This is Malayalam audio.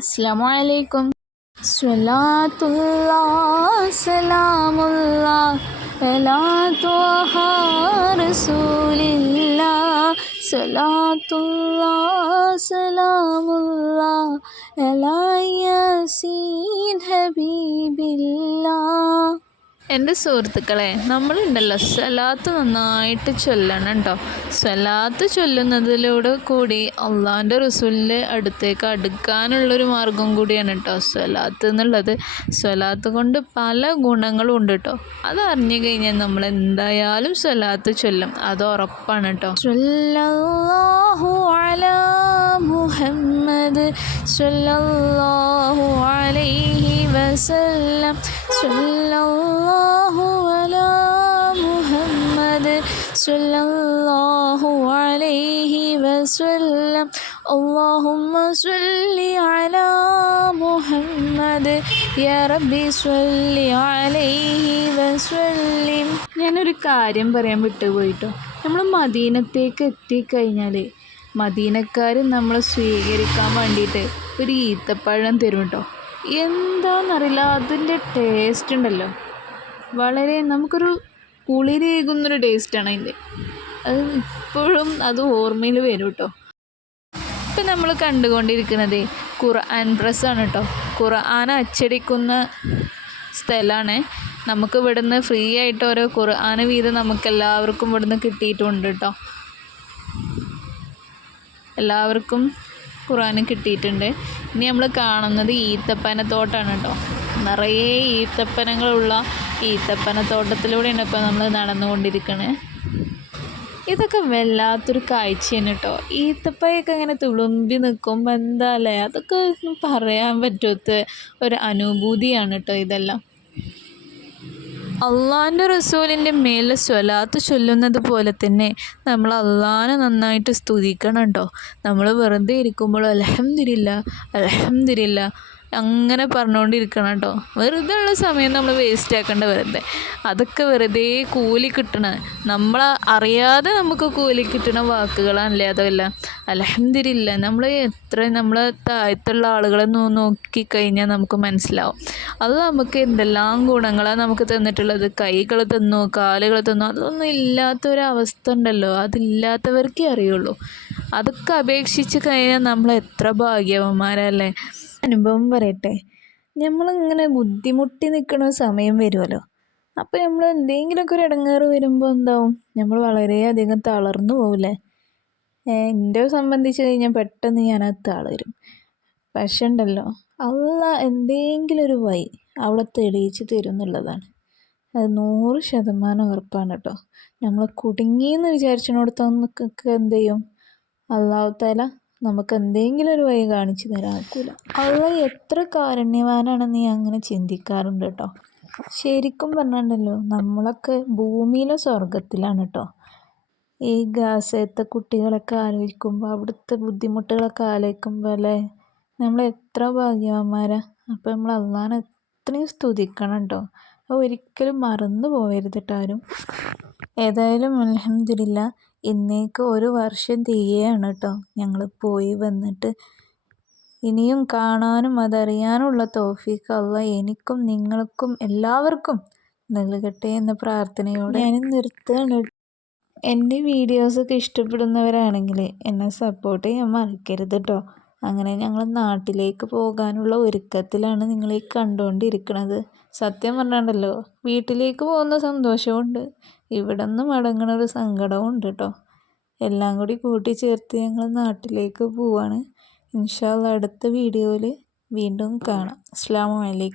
അസ്സലാമു അലൈക്കും. സ്വലാത്തുല്ലാഹ് സലാമുല്ലാഹ് അലാ ത്വഹ റസൂലില്ലാഹ്. സ്വലാത്തുല്ലാഹ് സലാമുല്ലാഹ് അലാ യാസീൻ ഹബീബില്ലാഹ്. എൻ്റെ സുഹൃത്തുക്കളെ, നമ്മളുണ്ടല്ലോ സ്വലാത്ത് നന്നായിട്ട് ചൊല്ലണം കേട്ടോ. സ്വലാത്ത് ചൊല്ലുന്നതിലൂടെ കൂടി അള്ളാൻ്റെ റസൂലിൻ്റെ അടുത്തേക്ക് അടുക്കാനുള്ളൊരു മാർഗം കൂടിയാണ് കേട്ടോ സ്വലാത്ത് എന്നുള്ളത്. സ്വലാത്ത് കൊണ്ട് പല ഗുണങ്ങളും ഉണ്ട് കേട്ടോ. അതറിഞ്ഞു കഴിഞ്ഞാൽ നമ്മൾ എന്തായാലും സ്വലാത്ത് ചൊല്ലും, അത് ഉറപ്പാണ് കേട്ടോ. സ്വല്ലല്ലാഹു അലാ മുഹമ്മദ് സ്വല്ലല്ലാഹു അലൈഹി വസല്ലം. സ്വല്ലല്ലാഹു അലാ മുഹമ്മദ് സ്വല്ലല്ലാഹു അലൈഹി വസല്ലം. അല്ലാഹുമ്മ സ്വല്ലി അലാ മുഹമ്മദ് യാ റബ്ബി സ്വല്ലി അലൈഹി വസല്ലിം. ഞാനൊരു കാര്യം പറയാൻ വിട്ടുപോയിട്ടോ. നമ്മൾ മദീനത്തേക്ക് എത്തിക്കഴിഞ്ഞാൽ മദീനക്കാർ നമ്മളെ സ്വീകരിക്കാൻ വേണ്ടിയിട്ട് ഒരു ഈത്തപ്പഴം തരും കേട്ടോ. എന്താണെന്നറിയില്ല, അതിൻ്റെ ടേസ്റ്റ് ഉണ്ടല്ലോ, വളരെ നമുക്കൊരു കുളിരേകുന്നൊരു ടേസ്റ്റാണ് അതിൻ്റെ. അത് ഇപ്പോഴും അത് ഓർമ്മയിൽ വരും കേട്ടോ. ഇപ്പം നമ്മൾ കണ്ടുകൊണ്ടിരിക്കുന്നത് ഖുർആൻ പ്രസ്സാണ് കേട്ടോ. ഖുർആൻ അച്ചടിക്കുന്ന സ്ഥലമാണ്. നമുക്ക് ഇവിടുന്ന് ഫ്രീ ആയിട്ട് ഓരോ ഖുർആൻ വീതം നമുക്കെല്ലാവർക്കും ഇവിടുന്ന് കിട്ടിയിട്ടുണ്ട് കേട്ടോ. എല്ലാവർക്കും ഖുർആൻ കിട്ടിയിട്ടുണ്ട്. ഇനി നമ്മൾ കാണുന്നത് ഈത്തപ്പനത്തോട്ടാണ് കേട്ടോ. നിറയെ ഈത്തപ്പനങ്ങളുള്ള ഈത്തപ്പനത്തോട്ടത്തിലൂടെയാണ് ഇപ്പോൾ നമ്മൾ നടന്നുകൊണ്ടിരിക്കണേ. ഇതൊക്കെ വല്ലാത്തൊരു കാഴ്ചയാണ് കേട്ടോ. ഈത്തപ്പഴമൊക്കെ ഇങ്ങനെ തുളുമ്പി നിൽക്കുമ്പോൾ എന്താ അല്ലേ, അതൊക്കെ പറയാൻ പറ്റാത്ത ഒരു അനുഭൂതിയാണ് കേട്ടോ ഇതെല്ലാം. അള്ളാൻ്റെ റസൂലിൻ്റെ മേലെ സ്വലാത്ത് ചൊല്ലുന്നത് പോലെ തന്നെ നമ്മൾ അള്ളാനെ നന്നായിട്ട് സ്തുതിക്കണം കേട്ടോ. നമ്മൾ വെറുതെ ഇരിക്കുമ്പോൾ അൽഹംദുലില്ലാഹ് അൽഹംദുലില്ലാഹ് അങ്ങനെ പറഞ്ഞുകൊണ്ടിരിക്കണം കേട്ടോ. വെറുതെ ഉള്ള സമയം നമ്മൾ വേസ്റ്റ് ആക്കേണ്ട വെറുതെ. അതൊക്കെ വെറുതെ കൂലി കിട്ടണ, നമ്മൾ അറിയാതെ നമുക്ക് കൂലി കിട്ടണ വാക്കുകളാണല്ലേ അതെല്ലാം. അൽഹംദുലില്ലാഹ് നമ്മളെ താഴത്തുള്ള ആളുകളെ നോക്കിക്കഴിഞ്ഞാൽ നമുക്ക് മനസ്സിലാവും അത് നമുക്ക് എന്തെല്ലാം ഗുണങ്ങളാണ് നമുക്ക് തന്നിട്ടുള്ളത്. കൈകൾ തന്നു, കാലുകൾ തന്നു, അതൊന്നും ഇല്ലാത്തൊരവസ്ഥ ഉണ്ടല്ലോ, അതില്ലാത്തവർക്കേ അറിയുള്ളൂ. അതൊക്കെ അപേക്ഷിച്ച് കഴിഞ്ഞാൽ നമ്മൾ എത്ര ഭാഗ്യവന്മാരല്ലേ. അനുഭവം പറയട്ടെ, നമ്മളിങ്ങനെ ബുദ്ധിമുട്ടി നിൽക്കുന്ന സമയം വരുമല്ലോ, അപ്പോൾ നമ്മൾ എന്തെങ്കിലുമൊക്കെ ഒരു ഇടങ്ങേറ് വരുമ്പോൾ എന്താവും, നമ്മൾ വളരെയധികം തളർന്നു പോവില്ലേ. എൻ്റെ സംബന്ധിച്ച് കഴിഞ്ഞാൽ പെട്ടെന്ന് ഞാനത് തളരും. പക്ഷെ ഉണ്ടല്ലോ, അള്ളാ എന്തെങ്കിലും ഒരു വഴി അവിടെ തെളിയിച്ച് തരും എന്നുള്ളതാണ്. അത് 100% ഉറപ്പാണ് കേട്ടോ. നമ്മൾ കുടുങ്ങിയെന്ന് വിചാരിച്ചിടത്തൊക്കെ എന്ത് ചെയ്യും, അള്ളാഹു തആല നമുക്ക് എന്തെങ്കിലും ഒരു വഴി കാണിച്ചു തരാൻ ആക്കൂല. അള്ളാഹ് എത്ര കാരുണ്യവാനാണെന്ന് നീ അങ്ങനെ ചിന്തിക്കാറുണ്ട് കേട്ടോ. ശരിക്കും പറഞ്ഞിട്ടുണ്ടല്ലോ, നമ്മളൊക്കെ ഭൂമിയിലെ സ്വർഗത്തിലാണ് കേട്ടോ. ഈ ഗാസത്തെ കുട്ടികളൊക്കെ ആലോചിക്കുമ്പോൾ, അവിടുത്തെ ബുദ്ധിമുട്ടുകളൊക്കെ ആലോചിക്കുമ്പോൾ അല്ലേ, നമ്മൾ എത്ര ഭാഗ്യവാന്മാരാ. അപ്പോൾ നമ്മൾ അള്ളാഹനെ എത്രയും സ്തുതിക്കണം കേട്ടോ. അത് ഒരിക്കലും മറന്നു പോകരുത് കേട്ടോ ആരും. ഏതായാലും അൽഹംദുലില്ലാഹ് ഇന്നേക്ക് 1 വർഷം തികയാണ് കേട്ടോ ഞങ്ങൾ പോയി വന്നിട്ട്. ഇനിയും കാണാനും അതറിയാനുമുള്ള തൗഫീഖ് അള്ളാഹ് എനിക്കും നിങ്ങൾക്കും എല്ലാവർക്കും നൽകട്ടെ എന്ന പ്രാർത്ഥനയോടെ ഞാൻ നിർത്തുകയാണ്. എൻ്റെ വീഡിയോസൊക്കെ ഇഷ്ടപ്പെടുന്നവരാണെങ്കിൽ എന്നെ സപ്പോർട്ട് ചെയ്യാൻ മറക്കരുത് കേട്ടോ. അങ്ങനെ ഞങ്ങൾ നാട്ടിലേക്ക് പോകാനുള്ള ഒരുക്കത്തിലാണ് നിങ്ങളീ കണ്ടുകൊണ്ടിരിക്കുന്നത്. സത്യം പറഞ്ഞാണ്ടല്ലോ, വീട്ടിലേക്ക് പോകുന്ന സന്തോഷമുണ്ട്, ഇവിടെ നിന്ന് മടങ്ങണ ഒരു സങ്കടവും ഉണ്ട് കേട്ടോ. എല്ലാം കൂടി കൂട്ടിച്ചേർത്ത് ഞങ്ങൾ നാട്ടിലേക്ക് പോവാണ്. ഇൻഷാ അല്ലാഹ് അടുത്ത വീഡിയോയിൽ വീണ്ടും കാണാം. അസ്സലാമു അലൈക്കും.